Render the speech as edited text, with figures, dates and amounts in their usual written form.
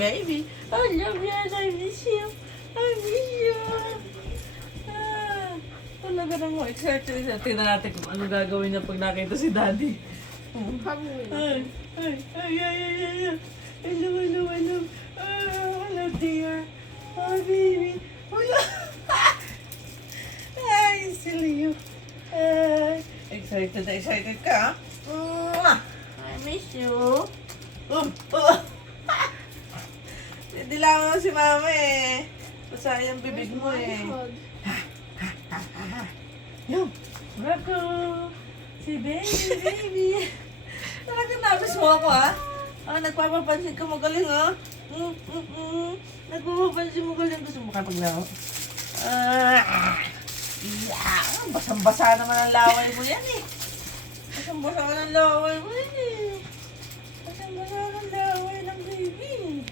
baby. I love you and I miss you. I miss you. Talaga naman, excited. Tingnan natin kung ano gagawin niya pag nakita si daddy. Ay, ay, ay, ay, ay, ay, ay. Hello, hello, hello. Hello, dear. Oh, baby. Hello. Ay, silly you. Ay, excited na excited ka, ha? I miss you. Hindi lang si mama eh. Masaya ang bibig mo eh. Yung, Rako. Si baby. Talaga nabis mo ako ha? Nagpapapansin ka magaling ha? Nagpapapansin mo galing. Gusto mo kapaglaro? Basang-basa naman ang laway mo yan eh. Basang-basa naman ang laway mo yan eh. Basang-basa ng laway ng baby.